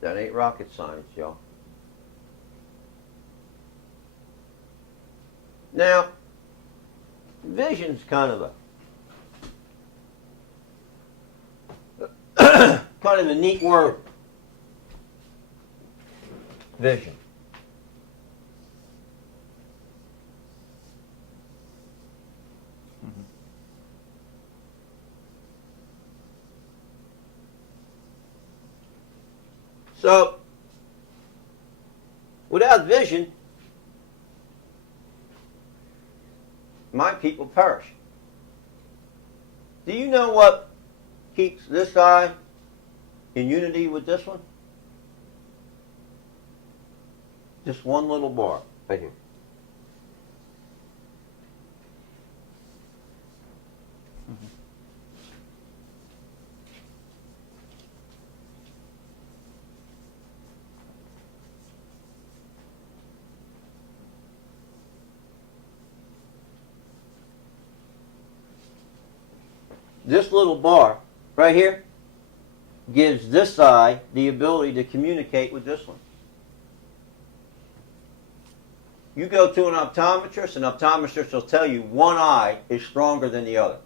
That ain't rocket science, y'all. Now, vision's kind of a neat word. Vision. So, without vision, my people perish. Do you know what keeps this eye in unity with this one? Just one little bar right here. This little bar right here gives this eye the ability to communicate with this one. You go to an optometrist will tell you one eye is stronger than the other.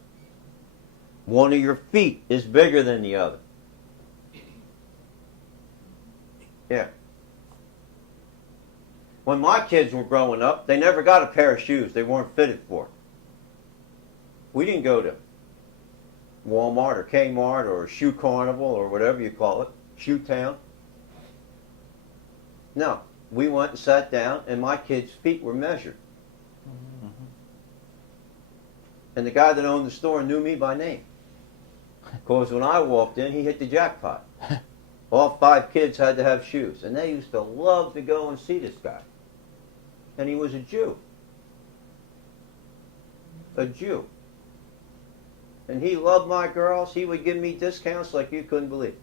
One of your feet is bigger than the other. Yeah. When my kids were growing up, they never got a pair of shoes they weren't fitted for. We didn't go to Walmart or Kmart or Shoe Carnival or whatever you call it, Shoe Town. No, we went and sat down and my kids' feet were measured. And the guy that owned the store knew me by name. Because when I walked in, he hit the jackpot. All 5 kids had to have shoes. And they used to love to go and see this guy. And he was a Jew. A Jew. And he loved my girls. He would give me discounts like you couldn't believe.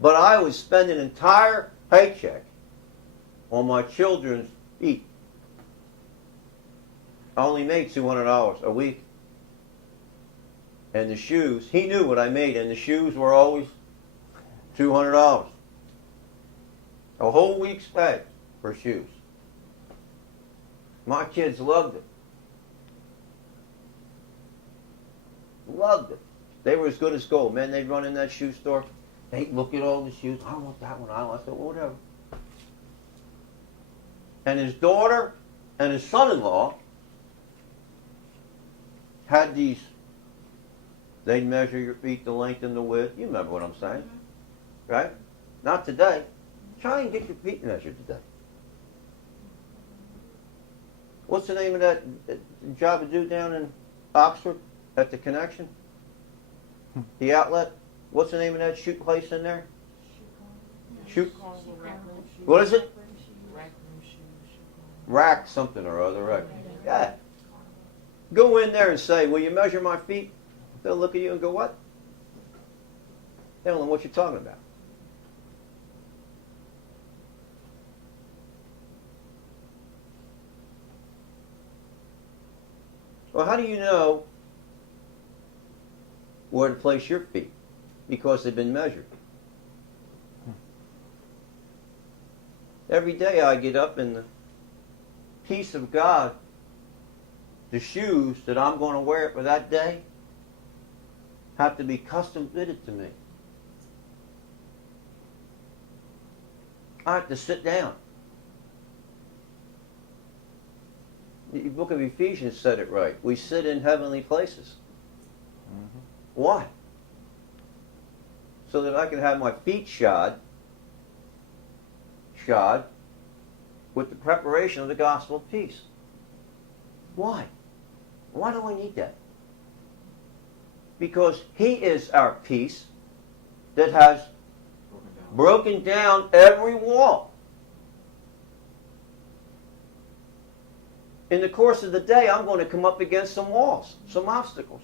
But I would spend an entire paycheck on my children's feet. I only made $200 a week. And the shoes, he knew what I made, and the shoes were always $200. A whole week's pay for shoes. My kids loved it. Loved it. They were as good as gold. Man, they'd run in that shoe store. They'd look at all the shoes. I want that one. I said, well, whatever. And his daughter and his son-in-law had these. They'd measure your feet, the length and the width. You remember what I'm saying. Right? Not today. Try and get your feet measured today. What's the name of that job to do down in Oxford at the Connection? The outlet? What's the name of that shoot place in there? Shoot. What is it? Rack something or other. Right. Yeah. Go in there and say, will you measure my feet? They'll look at you and go, what? They don't know what you're talking about. Well, how do you know where to place your feet? Because they've been measured. Every day I get up in the peace of God, the shoes that I'm going to wear for that day have to be custom fitted to me. I have to sit down. The book of Ephesians said it right. We sit in heavenly places. Mm-hmm. Why? So that I can have my feet shod with the preparation of the gospel of peace. Why? Why do I need that? Because He is our peace that has broken down every wall. In the course of the day, I'm going to come up against some walls, some obstacles.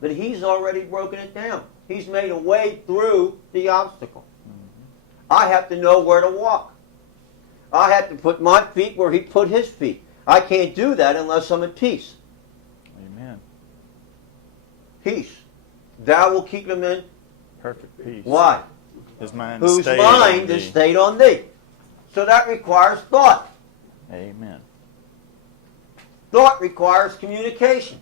But He's already broken it down. He's made a way through the obstacle. I have to know where to walk. I have to put my feet where He put His feet. I can't do that unless I'm at peace. Amen. Peace. Thou will keep him in perfect peace. Why? His mind whose stayed mind on is thee. stayed on thee. So that requires thought. Amen. Thought requires communication.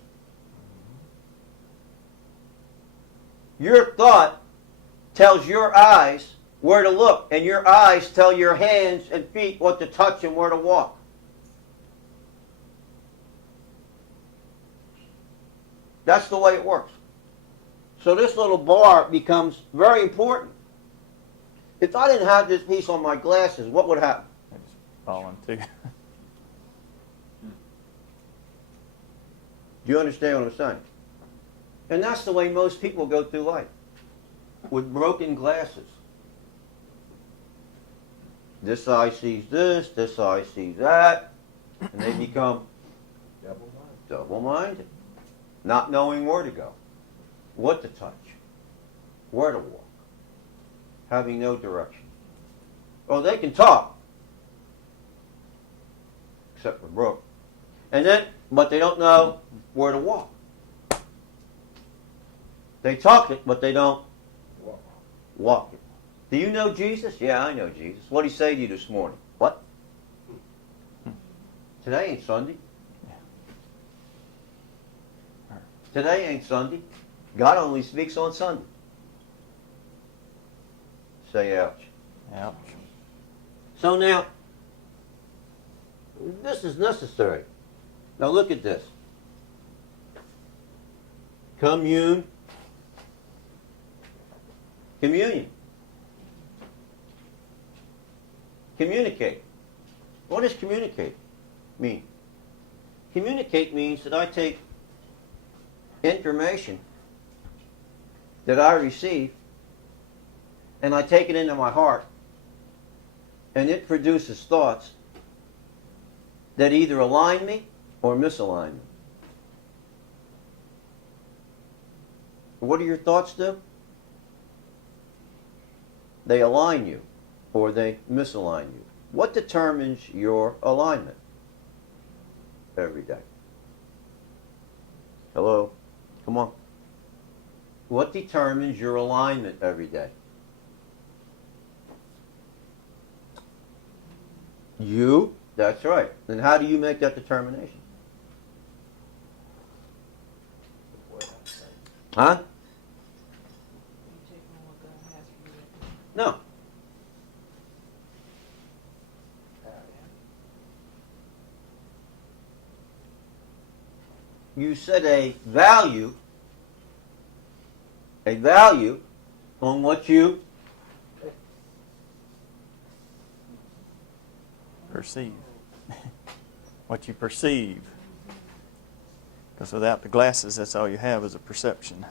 Your thought tells your eyes where to look, and your eyes tell your hands and feet what to touch and where to walk. That's the way it works. So this little bar becomes very important. If I didn't have this piece on my glasses, what would happen? It's falling too. Do you understand what I'm saying? And that's the way most people go through life, with broken glasses. This eye sees this eye sees that, and they become double-minded, not knowing where to go, what to touch, where to walk, having no direction. Well, they can talk, except for Brooke, but they don't know where to walk. They talk it, but they don't walk it. Do you know Jesus? Yeah, I know Jesus. What did he say to you this morning? What? Today ain't Sunday. Today ain't Sunday. God only speaks on Sunday. Say ouch. Ouch. So now, this is necessary. Now look at this. Communion. Communicate. What does communicate mean? Communicate means that I take information that I receive and I take it into my heart, and it produces thoughts that either align me or misalign me. What do your thoughts do? They align you or they misalign you. What determines your alignment every day? Hello? Come on. What determines your alignment every day? You? That's right. Then how do you make that determination? Huh? No. You set a value on what you Perceive. What you perceive. Because without the glasses, that's all you have is a perception.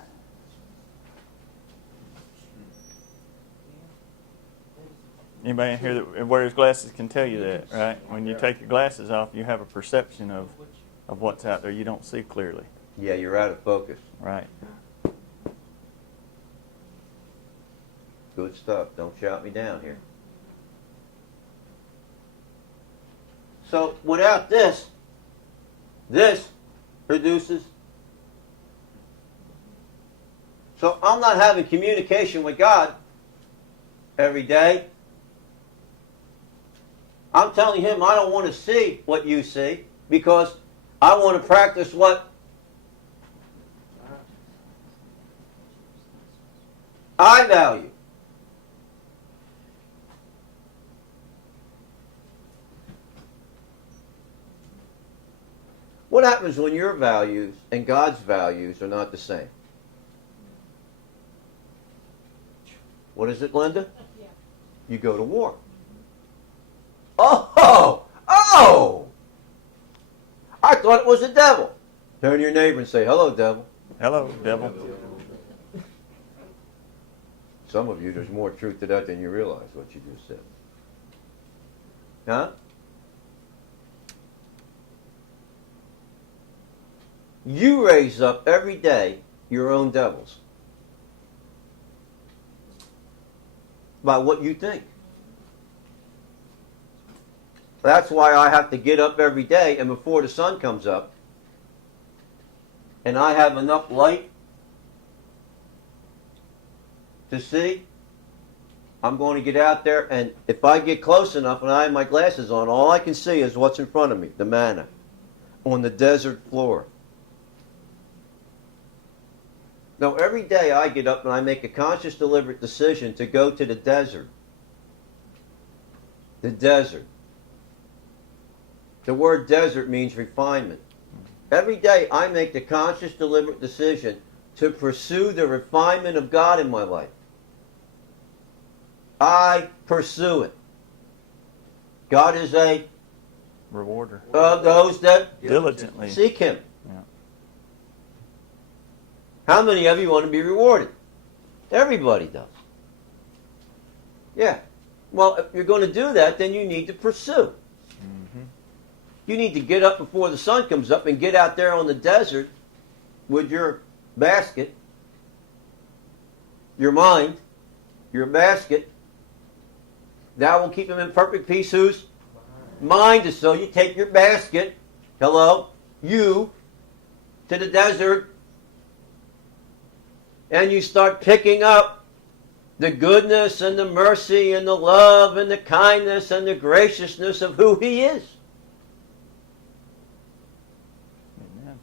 Anybody in here that wears glasses can tell you that, right? When you take your glasses off, you have a perception of what's out there. You don't see clearly. Yeah, you're out of focus. Right. Good stuff. Don't shout me down here. So without this produces. So I'm not having communication with God every day. I'm telling him I don't want to see what you see because I want to practice what I value. What happens when your values and God's values are not the same? What is it, Linda? Yeah. You go to war. Oh! I thought it was the devil. Turn to your neighbor and say, hello, devil. Hello, devil. Some of you, there's more truth to that than you realize, what you just said. Huh? You raise up every day your own devils by what you think. That's why I have to get up every day, and before the sun comes up, and I have enough light to see, I'm going to get out there, and if I get close enough and I have my glasses on, all I can see is what's in front of me, the manna, on the desert floor. Now, every day I get up and I make a conscious, deliberate decision to go to the desert. The desert. The word desert means refinement. Every day I make the conscious, deliberate decision to pursue the refinement of God in my life. I pursue it. God is a Rewarder. of those that Diligently. seek Him. Yeah. How many of you want to be rewarded? Everybody does. Yeah. Well, if you're going to do that, then you need to pursue. You need to get up before the sun comes up and get out there on the desert with your basket, your mind, your basket. Thou will keep him in perfect peace whose mind is so. You take your basket, hello, you, to the desert, and you start picking up the goodness and the mercy and the love and the kindness and the graciousness of who He is. Amen.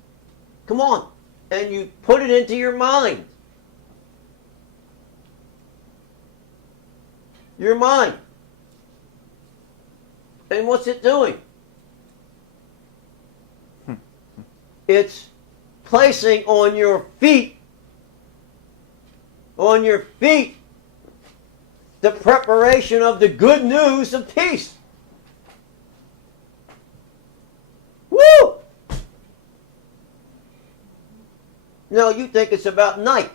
Come on. And you put it into your mind. Your mind. And what's it doing? It's placing on your feet, the preparation of the good news of peace. Woo! No, you think it's about Nike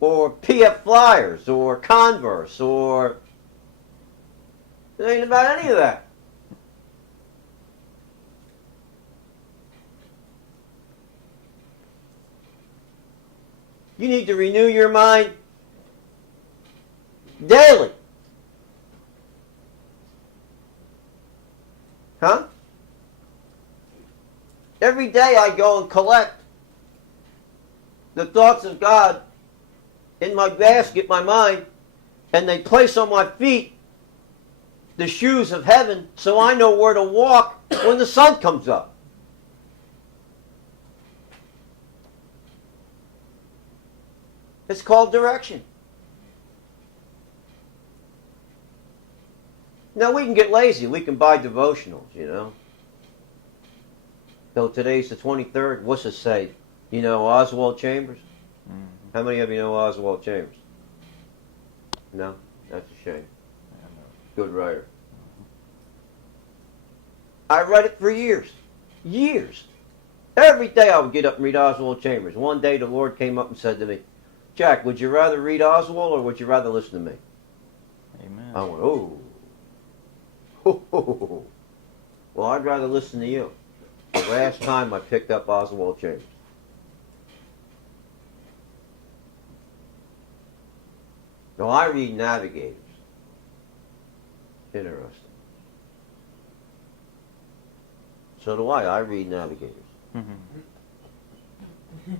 or PF Flyers or Converse or it ain't about any of that. You need to renew your mind daily. Huh? Every day I go and collect the thoughts of God in my basket, my mind, and they place on my feet the shoes of heaven so I know where to walk when the sun comes up. It's called direction. Now we can get lazy. We can buy devotionals, you know. So today's the 23rd. What's it say? You know Oswald Chambers? Mm-hmm. How many of you know Oswald Chambers? No? That's a shame. Good writer. I read it for years. Years. Every day I would get up and read Oswald Chambers. One day the Lord came up and said to me, Jack, would you rather read Oswald or would you rather listen to me? Amen. I went, oh. Ho, ho, ho, ho. Well, I'd rather listen to you. The last time I picked up Oswald Chambers. Now I read Navigators. Interesting. So do I. I read Navigators. Mm-hmm.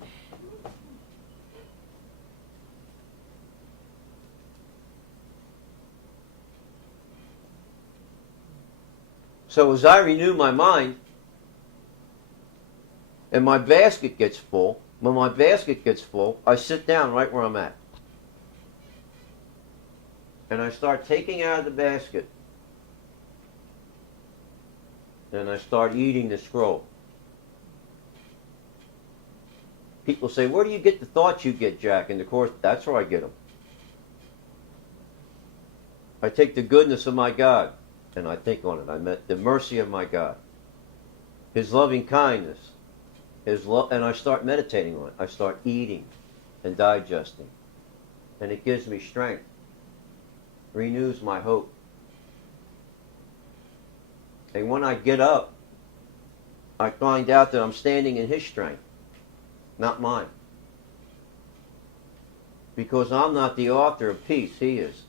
So as I renew my mind, and my basket gets full, when my basket gets full, I sit down right where I'm at. And I start taking out of the basket. And I start eating the scroll. People say, where do you get the thoughts you get, Jack? And of course, that's where I get them. I take the goodness of my God, and I think on it. I met the mercy of my God. His loving kindness. And I start meditating on it. I start eating and digesting. And it gives me strength. Renews my hope. And when I get up, I find out that I'm standing in His strength, not mine. Because I'm not the author of peace, He is.